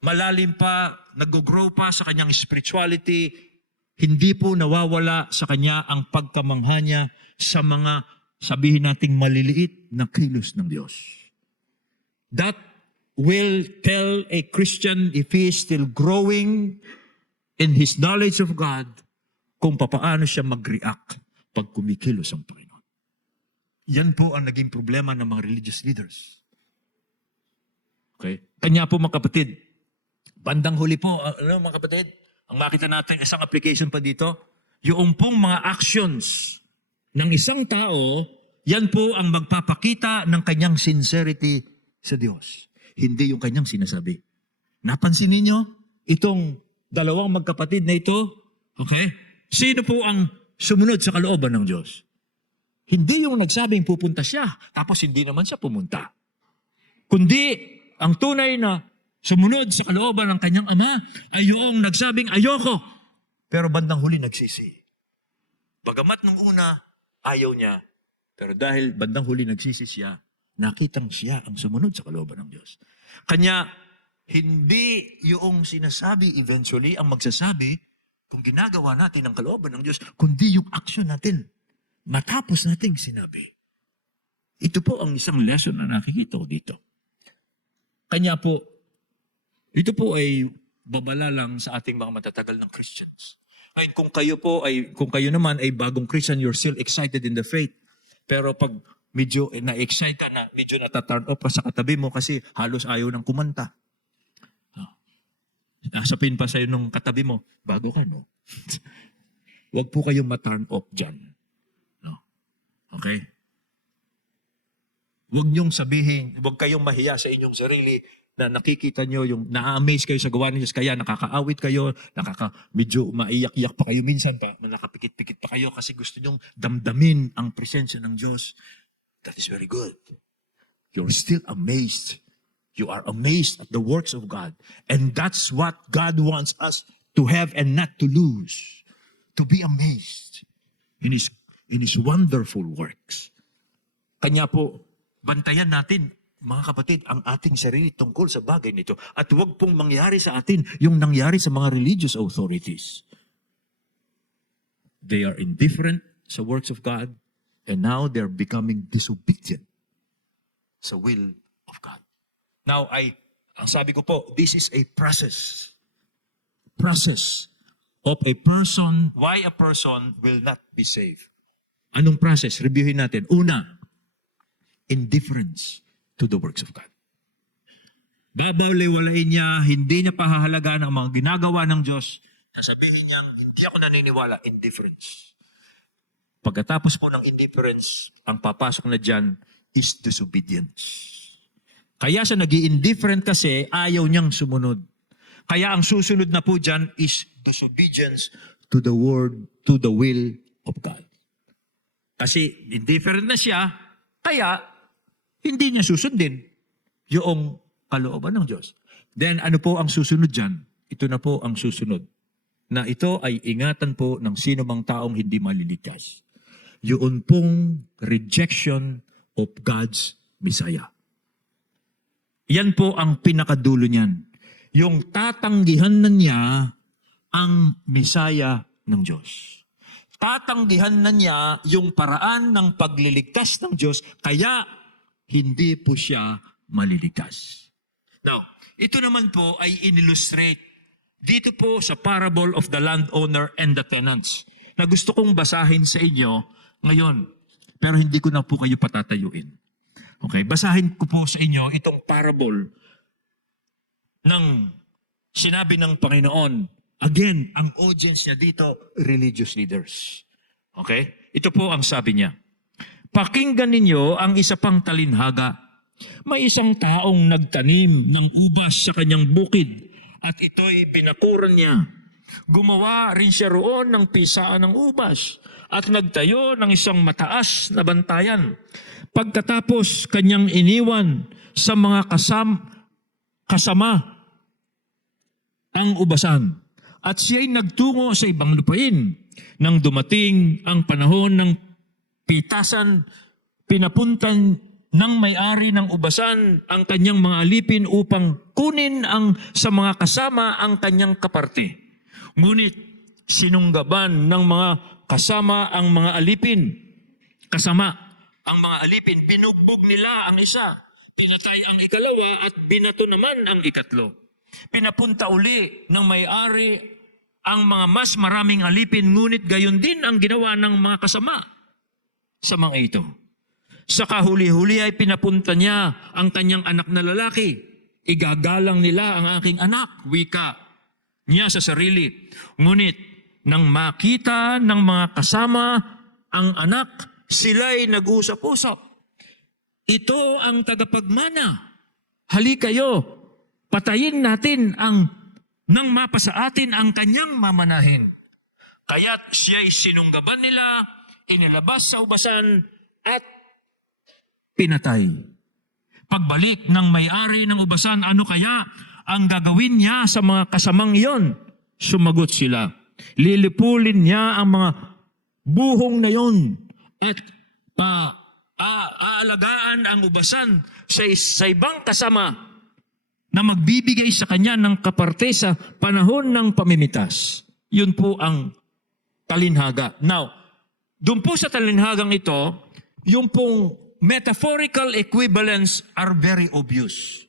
malalim pa, nag-grow pa sa kanyang spirituality, hindi po nawawala sa kanya ang pagkamangha niya sa mga, sabihin nating maliliit na kilos ng Diyos. That will tell a Christian if he is still growing in his knowledge of God kung papaano siya mag-react pag kumikilos ang Panginoon. Yan po ang naging problema ng mga religious leaders. Okay? Kanya po mga kapatid, bandang huli po, mga kapatid, ang makita natin, isang application pa dito, yung pong mga actions ng isang tao, yan po ang magpapakita ng kanyang sincerity sa Diyos. Hindi yung kanyang sinasabi. Napansin ninyo, itong dalawang magkapatid na ito, okay? Sino po ang sumunod sa kalooban ng Diyos? Hindi yung nagsabing pupunta siya, tapos hindi naman siya pumunta. Kundi, ang tunay na sumunod sa kalooban ng kanyang ama ay yung nagsabing ayoko. Pero bandang huli nagsisi. Bagamat nung una, ayaw niya. Pero dahil bandang huli nagsisi siya, nakitang siya ang sumunod sa kalooban ng Diyos. Kanya, hindi yung sinasabi eventually ang magsasabi kung ginagawa natin ang kalooban ng Diyos, kundi yung action natin. Matapos nating sinabi. Ito po ang isang lesson na nakikita ko dito. Kanya po, ito po ay babala lang sa ating mga matatagal ng Christians. Ngayon, kung kayo naman ay bagong Christian, you're still excited in the faith. Pero pag medyo na-excite ka na, medyo nataturn off ka sa katabi mo kasi halos ayaw ng kumanta. Nasapin pa sa'yo nung katabi mo, bago ka, no? Huwag po kayong ma-turn off dyan. No? Okay? Huwag niyong sabihin, huwag kayong mahiya sa inyong sarili na nakikita nyo yung na-amaze kayo sa gawa ng Diyos, kaya nakakaawit kayo, medyo maiyak-iyak pa kayo minsan pa, nakapikit-pikit pa kayo kasi gusto nyong damdamin ang presensya ng Diyos. That is very good. You're still amazed. You are amazed at the works of God. And that's what God wants us to have and not to lose. To be amazed in His wonderful works. Kanya po, bantayan natin, mga kapatid, ang ating sarili tungkol sa bagay nito. At huwag pong mangyari sa atin yung nangyari sa mga religious authorities. They are indifferent sa works of God and now they're becoming disobedient sa will of God. Now, ang sabi ko po, this is a process. Process of a person, why a person will not be saved. Anong process? Reviewin natin. Una, indifference to the works of God. Babawalay-walain niya, hindi niya pahahalagaan ang mga ginagawa ng Diyos. Sasabihin niyang, hindi ako naniniwala, indifference. Pagkatapos po ng indifference, ang papasok na dyan is disobedience. Kaya siya nag-i-indifferent kasi ayaw niyang sumunod. Kaya ang susunod na po dyan is disobedience to the word, to the will of God. Kasi indifferent na siya, kaya hindi niya susundin yung kalooban ng Diyos. Then ano po ang susunod dyan? Ito na po ang susunod. Na ito ay ingatan po ng sino mang taong hindi maliligtas. Yun pong rejection of God's Messiah. Yan po ang pinakadulo niyan. Yung tatanggihan na niya ang Messiah ng Diyos. Tatanggihan na niya yung paraan ng pagliligtas ng Diyos, kaya hindi po siya maliligtas. Now, ito naman po ay in-illustrate dito po sa parable of the landowner and the tenants na gusto kong basahin sa inyo ngayon. Pero hindi ko na po kayo patatayuin. Okay, basahin ko po sa inyo itong parable ng sinabi ng Panginoon. Again, ang audience niya dito, religious leaders. Okay? Ito po ang sabi niya. Pakinggan ninyo ang isa pang talinhaga. May isang taong nagtanim ng ubas sa kanyang bukid at ito'y binakuran niya. Gumawa rin siya roon ng pisaan ng ubas at nagtayo ng isang mataas na bantayan. Pagkatapos kanyang iniwan sa mga kasama ang ubasan. At siya'y nagtungo sa ibang lupain. Nang dumating ang panahon ng pitasan, pinapuntan ng may-ari ng ubasan ang kanyang mga alipin upang kunin sa mga kasama ang kanyang kaparte. Ngunit sinunggaban ng mga kasama ang mga alipin. Binugbog nila ang isa, pinatay ang ikalawa at binato naman ang ikatlo. Pinapunta uli ng may-ari ang mga mas maraming alipin, ngunit gayon din ang ginawa ng mga kasama sa mga ito. Sa kahuli-huli ay pinapunta niya ang kanyang anak na lalaki. Igagalang nila ang aking anak, wika niya sa sarili. Ngunit nang makita ng mga kasama ang anak, sila'y nag-usap-usap. Ito ang tagapagmana. Hali kayo, patayin natin nang mapa sa atin ang kanyang mamanahin. Kaya't siya'y sinunggaban nila, inilabas sa ubasan at pinatay. Pagbalik ng may-ari ng ubasan, ano kaya ang gagawin niya sa mga kasamang iyon? Sumagot sila, lilipulin niya ang mga buhong na iyon at aalagaan ang ubasan sa ibang kasama na magbibigay sa kanya ng kaparte sa panahon ng pamimitas. Yun po ang talinhaga. Now, doon po sa talinhagang ito, yung pong metaphorical equivalents are very obvious.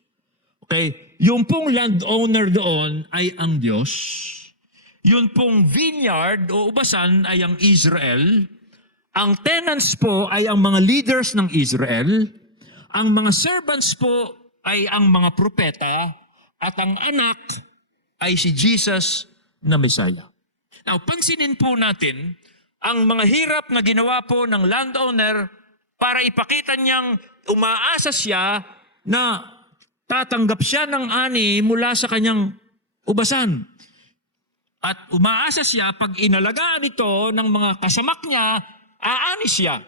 Okay? Yung pong landowner doon ay ang Diyos. Yung pong vineyard o ubasan ay ang Israel. Ang tenants po ay ang mga leaders ng Israel. Ang mga servants po ay ang mga propeta. At ang anak ay si Jesus na Messiah. Now, pansinin po natin ang mga hirap na ginawa po ng landowner para ipakita niyang umaasa siya na tatanggap siya ng ani mula sa kanyang ubasan. At umaasa siya pag inalagaan ito ng mga kasamak niya, aani siya.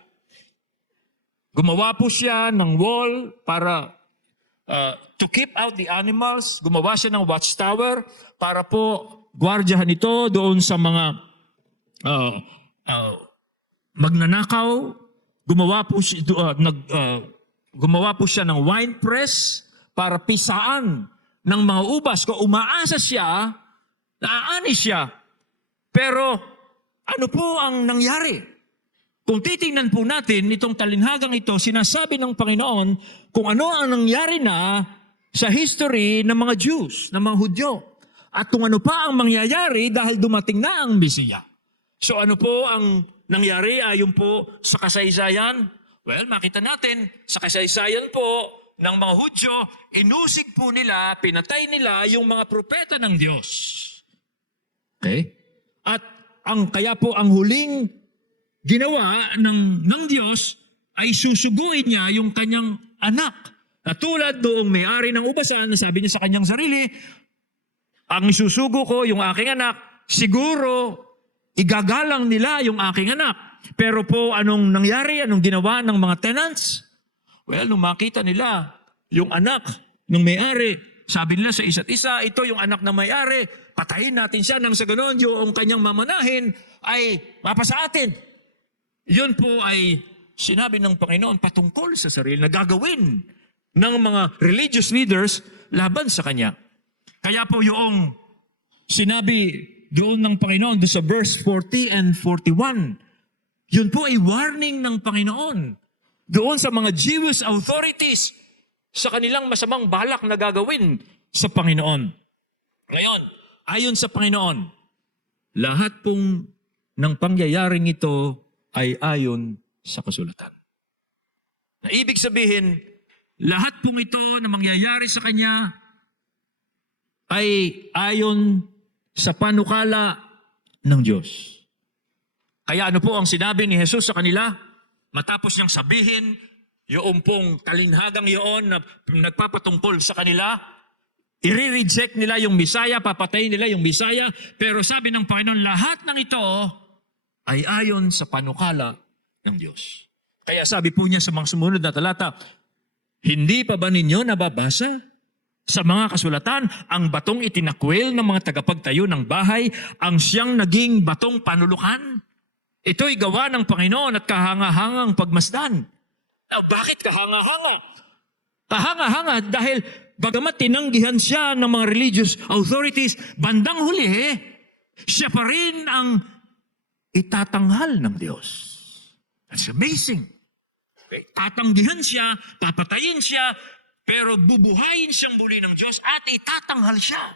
Gumawa po siya ng wall para to keep out the animals. Gumawa siya ng watchtower para po gwardyahan ito doon sa mga magnanakaw. Gumawa po siya ng wine press para pisaan ng mga ubas. Kung umaasa siya, naaani siya. Pero ano po ang nangyari? Kung titingnan po natin itong talinhagang ito, sinasabi ng Panginoon kung ano ang nangyari na sa history ng mga Jews, ng mga Hudyo. At kung ano pa ang mangyayari dahil dumating na ang Mesiya. So ano po ang nangyari ayon po sa kasaysayan? Well, makita natin sa kasaysayan po ng mga Hudyo, inusig po nila, pinatay nila yung mga propeta ng Diyos. Okay? At kaya po ang huling ginawa ng Diyos ay susuguin niya yung kanyang anak. At tulad doong may-ari ng ubasan, sabi niya sa kanyang sarili, ang isusugo ko yung aking anak, siguro igagalang nila yung aking anak. Pero po anong nangyari, anong ginawa ng mga tenants? Well, nung makita nila yung anak ng may-ari, sabi nila sa isa't isa, ito yung anak ng may-ari, patayin natin siya nang sa ganon yung kanyang mamanahin ay mapa sa atin. Yun po ay sinabi ng Panginoon patungkol sa sarili na gagawin ng mga religious leaders laban sa Kanya. Kaya po yung sinabi doon ng Panginoon doon sa verse 40 and 41, yun po ay warning ng Panginoon doon sa mga Jewish authorities sa kanilang masamang balak na gagawin sa Panginoon. Ngayon, ayon sa Panginoon, lahat pong ng pangyayaring ito ay ayon sa kasulatan. Na ibig sabihin, lahat pong ito na mangyayari sa Kanya ay ayon sa panukala ng Diyos. Kaya ano po ang sinabi ni Jesus sa kanila? Matapos niyang sabihin, yung pong talinhagang yun na nagpapatungkol sa kanila, i-reject nila yung Misaya, papatayin nila yung Misaya, pero sabi ng Panginoon, lahat ng ito ay ayon sa panukala ng Diyos. Kaya sabi po niya sa mga sumunod na talata, hindi pa ba ninyo nababasa sa mga kasulatan, ang batong itinakwil ng mga tagapagtayo ng bahay, ang siyang naging batong panulukan. Ito'y gawa ng Panginoon at kahangahangang pagmasdan. Bakit kahanga-hanga? Kahanga-hanga dahil bagamat tinanggihan siya ng mga religious authorities, bandang huli, siya pa rin ang itatanghal ng Diyos. That's amazing. Okay. Tatanggihan siya, papatayin siya, pero bubuhayin siyang muli ng Diyos at itatanghal siya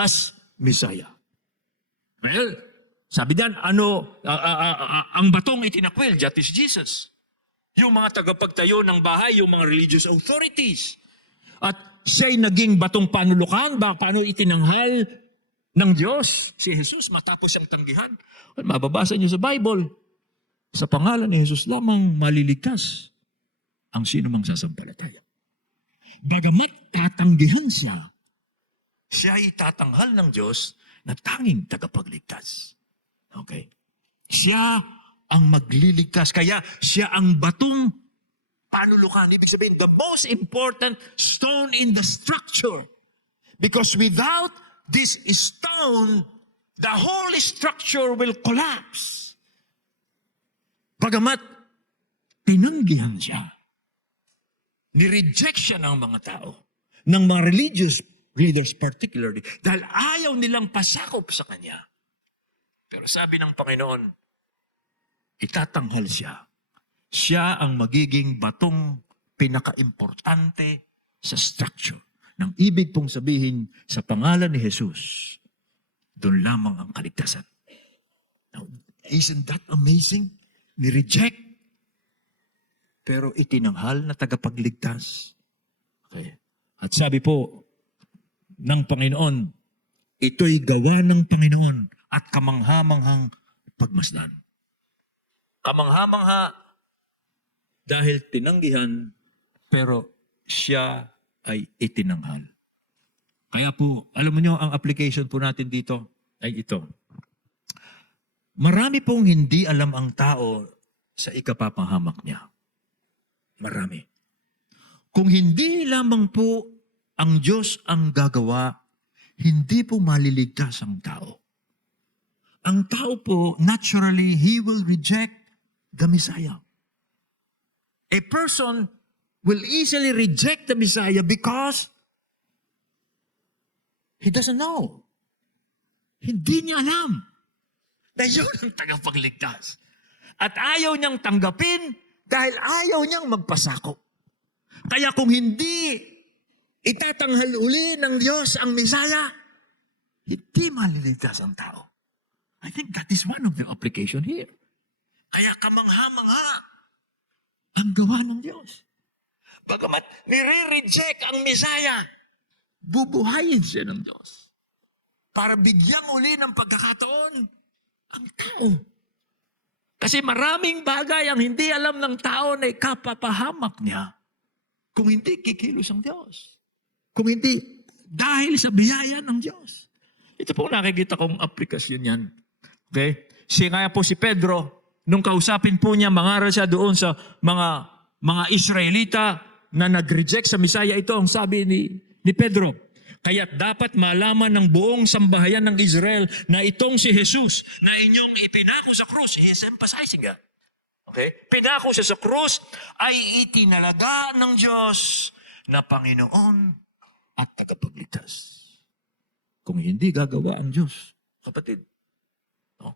as Messiah. Well, sabi diyan, ang batong itinakwil, that is Jesus. Yung mga tagapagtayo ng bahay, yung mga religious authorities. At siya'y naging batong panulukan, paano itinanghal ng Diyos si Jesus matapos siyang tanggihan. Well, mababasa niyo sa Bible, sa pangalan ni Jesus lamang maliligtas ang sino mang sasampalataya. Bagamat tatanggihan siya, siya'y tatanghal ng Diyos na tanging tagapagligtas. Okay? Siya ang magliligtas. Kaya siya ang batong panulukan. Ibig sabihin, the most important stone in the structure. Because without this stone, the whole structure will collapse. Bagamat tinanggihan siya, nireject siya ng mga tao, ng mga religious leaders particularly, dahil ayaw nilang pasakop sa kanya. Pero sabi ng Panginoon, itatanghal siya. Siya ang magiging batong pinaka-importante sa structure. Nang ibig pong sabihin, sa pangalan ni Jesus, doon lamang ang kaligtasan. Now, isn't that amazing? Ni-reject, pero itinanghal na tagapagligtas. Okay. At sabi po ng Panginoon, ito'y gawa ng Panginoon at kamangha-manghang pagmasdan. Kamangha-mangha dahil tinanggihan, pero siya ay itinanghal. Kaya po, alam mo nyo, ang application po natin dito ay ito. Marami pong hindi alam ang tao sa ikapapahamak niya. Marami. Kung hindi lamang po ang Diyos ang gagawa, hindi po maliligtas ang tao. Ang tao po, naturally, he will reject the Messiah. A person will easily reject the Messiah because he doesn't know. Hindi niya alam na yun ang tagapagligtas. At ayaw niyang tanggapin dahil ayaw niyang magpasakop. Kaya kung hindi itatanghal uli ng Diyos ang Messiah, hindi maliligtas ang tao. I think that is one of the application here. Kaya kamangha-mangha ang gawa ng Diyos. Bagamat nire-reject ang Messiah, bubuhayin siya ng Diyos para bigyang uli ng pagkakataon ang tao. Kasi maraming bagay ang hindi alam ng tao na ikapapahamak niya kung hindi kikilos ang Diyos. Kung hindi dahil sa biyaya ng Diyos. Ito po nakikita kong aplikasyon yan. Okay? Siya po si Pedro, nung kausapin po niya, mangaral siya doon sa mga Israelita na nag-reject sa Messiah, ito ang sabi ni Pedro. Kaya't dapat malaman ng buong sambahayan ng Israel na itong si Jesus na inyong ipinako sa krus, he is emphasizing that. Okay? Pinako siya sa krus ay itinalaga ng Diyos na Panginoon at tagapagligtas. Kung hindi gagawa ang Diyos, kapatid, no?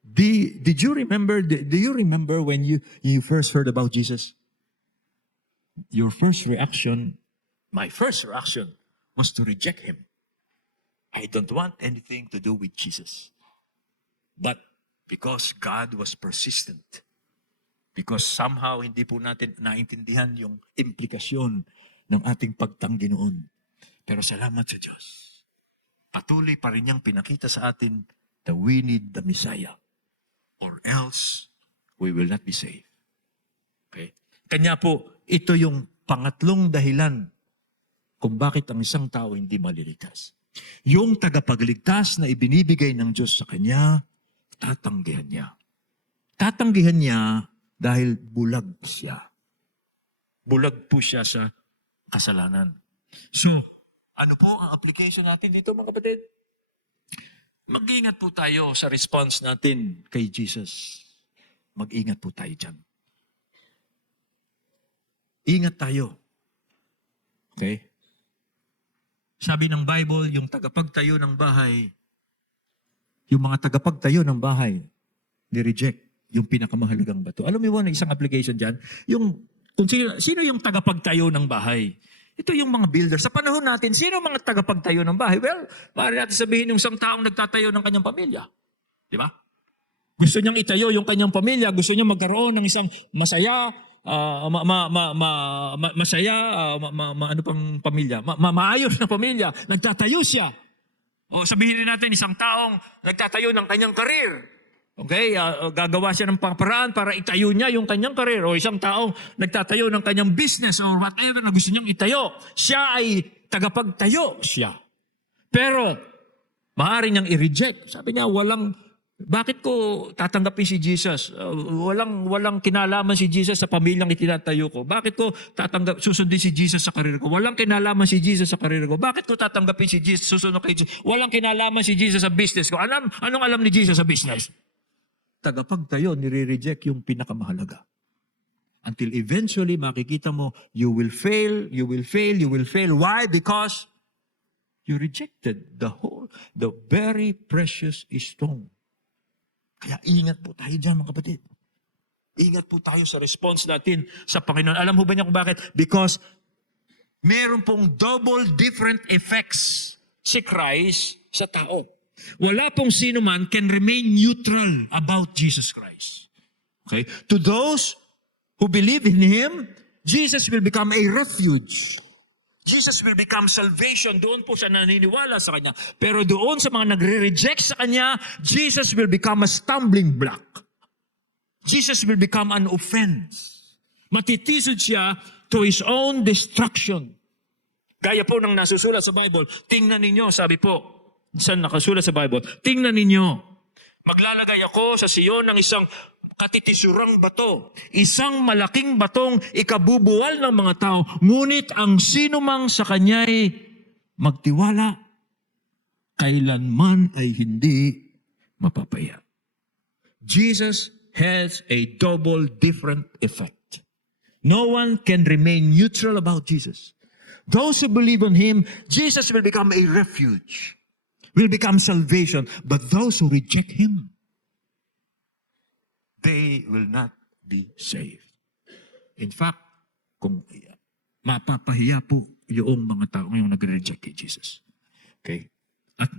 Do you remember when you first heard about Jesus? Your first reaction, my first reaction, was to reject him. I don't want anything to do with Jesus. But because God was persistent, because somehow hindi po natin naintindihan yung implikasyon ng ating pagtanggi noon. Pero salamat sa Diyos. Patuloy pa rin niyang pinakita sa atin that we need the Messiah or else we will not be saved. Okay? Kanya po, ito yung pangatlong dahilan kung bakit ang isang tao hindi maliligtas. Yung tagapagligtas na ibinibigay ng Diyos sa kanya, tatanggihan niya. Tatanggihan niya dahil bulag siya. Bulag po siya sa kasalanan. So, ano po ang application natin dito mga kapatid? Mag-ingat po tayo sa response natin kay Jesus. Mag-ingat po tayo dyan. Ingat tayo. Okay? Sabi ng Bible, yung tagapagtayo ng bahay, yung mga tagapagtayo ng bahay, ni-reject yung pinakamahalagang bato. Alam mo yun, isang application dyan, kung sino yung tagapagtayo ng bahay? Ito yung mga builder. Sa panahon natin, sino mga tagapagtayo ng bahay? Well, maaari natin sabihin yung isang taong nagtatayo ng kanyang pamilya. Di ba? Gusto niyang itayo yung kanyang pamilya, gusto niyang magkaroon ng isang masaya, ano pang pamilya, maayos na pamilya, nagtatayo siya. O sabihin din natin, isang taong nagtatayo ng kanyang karir. Okay, gagawa siya ng paraan para itayo niya yung kanyang karir. O isang taong nagtatayo ng kanyang business or whatever na gusto niyang itayo. Siya ay tagapagtayo siya. Pero, maaari niyang i-reject. Sabi niya, bakit ko tatanggapin si Jesus? Walang kinalaman si Jesus sa pamilyang itinatayo ko. Bakit ko susundin si Jesus sa karir ko? Walang kinalaman si Jesus sa karir ko. Bakit ko tatanggapin si Jesus, susunod kay Jesus? Walang kinalaman si Jesus sa business ko. Anong alam ni Jesus sa business? Tagapagtayo, nire-reject yung pinakamahalaga. Until eventually, makikita mo, you will fail, you will fail, you will fail. Why? Because you rejected the very precious stone. Kaya ingat po tayo dyan mga kapatid. Ingat po tayo sa response natin sa Panginoon. Alam mo ba niya kung bakit? Because meron pong double different effects si Christ sa tao. Wala pong sino man can remain neutral about Jesus Christ. Okay? To those who believe in Him, Jesus will become a refuge. Jesus will become salvation. Doon po siya naniniwala sa Kanya. Pero doon sa mga nagre-reject sa Kanya, Jesus will become a stumbling block. Jesus will become an offense. Matitisod siya to His own destruction. Gaya po ng nasusulat sa Bible, tingnan ninyo, sabi po, saan nakasulat sa Bible, tingnan ninyo, maglalagay ako sa Sion ng isang katitisurang bato, isang malaking batong ikabubuwal ng mga tao, ngunit ang sinumang sa kanya'y magtiwala, kailanman ay hindi mapapaya. Jesus has a double different effect. No one can remain neutral about Jesus. Those who believe on Him, Jesus will become a refuge, will become salvation. But those who reject Him, they will not be saved. In fact, kung mapapahiya po yung mga tao yung nagre-reject kay Jesus. Okay? At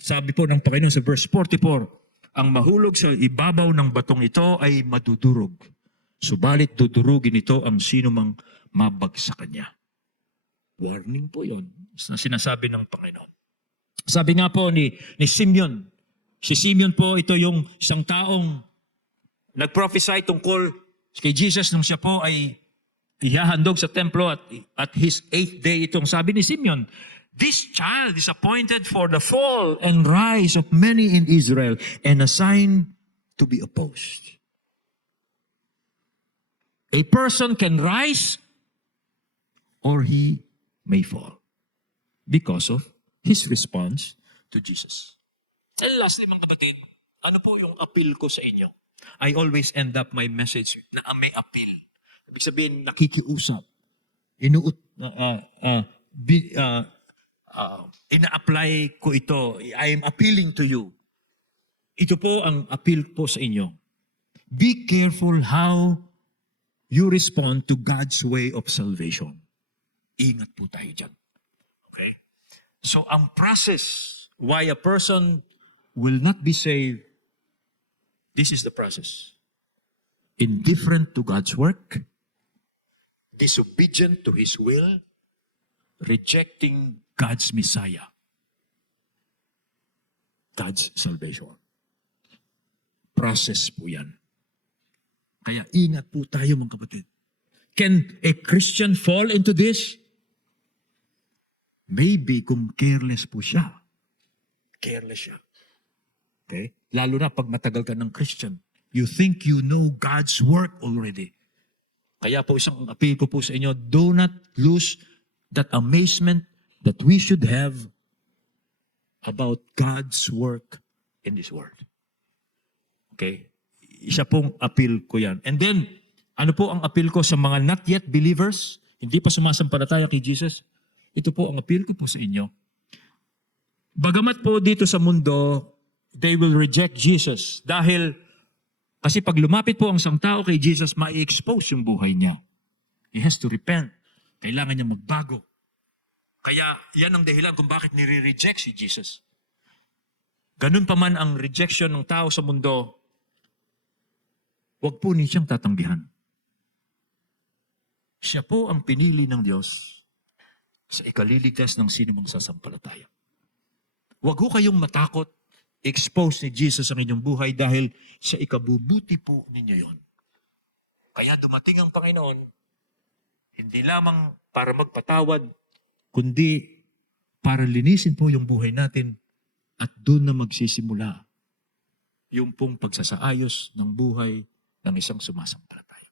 sabi po ng Panginoon sa verse 44, ang mahulog sa ibabaw ng batong ito ay madudurog. Subalit dudurugin ito ang sinumang mabagsak kanya. Warning po yun na sinasabi ng Panginoon. Sabi nga po ni Simeon, si Simeon po, ito yung isang taong nag-prophesy tungkol kay Jesus nung siya po ay ihahandog sa templo at his 8th day. Itong sabi ni Simeon, this child is appointed for the fall and rise of many in Israel and a sign to be opposed. A person can rise or he may fall because of his response to Jesus. And lastly, mga kapatid, ano po yung appeal ko sa inyo? I always end up my message na may appeal. Ibig sabihin, nakikiusap. Ina-apply ko ito. I am appealing to you. Ito po ang appeal po sa inyo. Be careful how you respond to God's way of salvation. Ingat po tayo dyan. Okay? So, ang process why a person will not be saved, this is the process. Indifferent to God's work, disobedient to His will, rejecting God's Messiah, God's salvation. Process po yan. Kaya ingat po tayo mga kapatid. Can a Christian fall into this? Maybe kung careless po siya. Careless siya. Okay? Lalo na pag matagal ka ng Christian. You think you know God's work already. Kaya po isang appeal ko po sa inyo, do not lose that amazement that we should have about God's work in this world. Okay? Isa pong appeal ko yan. And then, ano po ang appeal ko sa mga not yet believers, hindi pa sumasampalataya kay Jesus? Ito po ang appeal ko po sa inyo. Bagamat po dito sa mundo, they will reject Jesus. Dahil, kasi pag lumapit po ang isang tao kay Jesus, ma-expose yung buhay niya. He has to repent. Kailangan niya magbago. Kaya yan ang dahilan kung bakit nire-reject si Jesus. Ganun pa man ang rejection ng tao sa mundo, huwag po niya siyang tatanggihan. Siya po ang pinili ng Diyos sa ikaliligtas ng sinumang sasampalataya. Huwag ho kayong matakot, expose ni Jesus ang inyong buhay dahil sa ikabubuti po ninyo yon. Kaya dumating ang Panginoon, hindi lamang para magpatawad, kundi para linisin po yung buhay natin at doon na magsisimula yung pong pagsasaayos ng buhay ng isang sumasampalataya.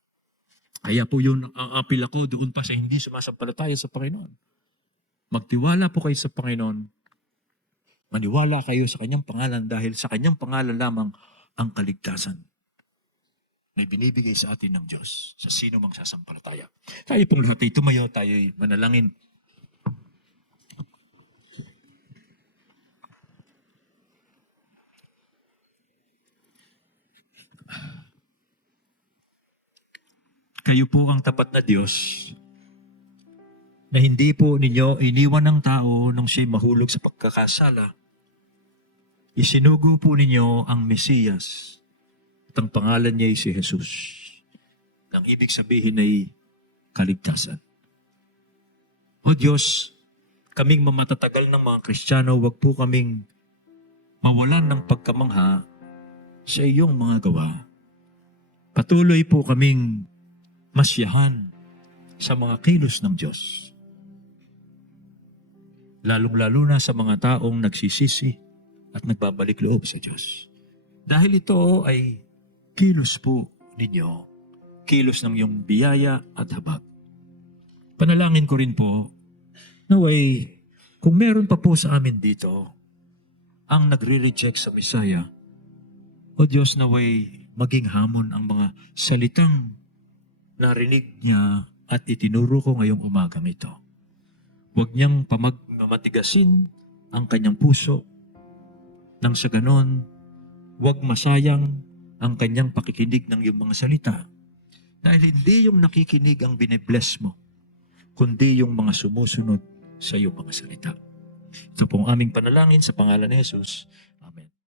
Kaya po yun ang apil ako doon pa sa hindi sumasampalataya sa Panginoon. Magtiwala po kayo sa Panginoon, maniwala kayo sa Kanyang pangalan dahil sa Kanyang pangalan lamang ang kaligtasan na binibigay sa atin ng Diyos sa sino mang sasampalataya. Tayo pong lahat ay tumayo, tayo ay manalangin. Kayo po ang tapat na Diyos na hindi po ninyo iniwan ng tao nung siya'y mahulog sa pagkakasala. Isinugo po ninyo ang Mesiyas at ang pangalan niya ay si Jesus. Ang ibig sabihin ay kaligtasan. O Diyos, kaming mamatatagal ng mga Kristiyano, wag po kaming mawalan ng pagkamangha sa iyong mga gawa. Patuloy po kaming masyahan sa mga kilos ng Diyos. Lalong-lalo na sa mga taong nagsisisi at nagbabalik loob sa Diyos. Dahil ito ay kilos po ninyo, kilos ng iyong biyaya at habag. Panalangin ko rin po, naway, kung meron pa po sa amin dito ang nagre-reject sa Messiah, o Diyos, naway maging hamon ang mga salitang narinig niya at itinuro ko ngayong umagang ito. Huwag niyang mamatigasin ang kanyang puso nang sa ganon, huwag masayang ang kanyang pakikinig ng iyong mga salita. Dahil hindi yung nakikinig ang binibless mo, kundi yung mga sumusunod sa iyong mga salita. Ito pong aming panalangin sa pangalan ni Jesus.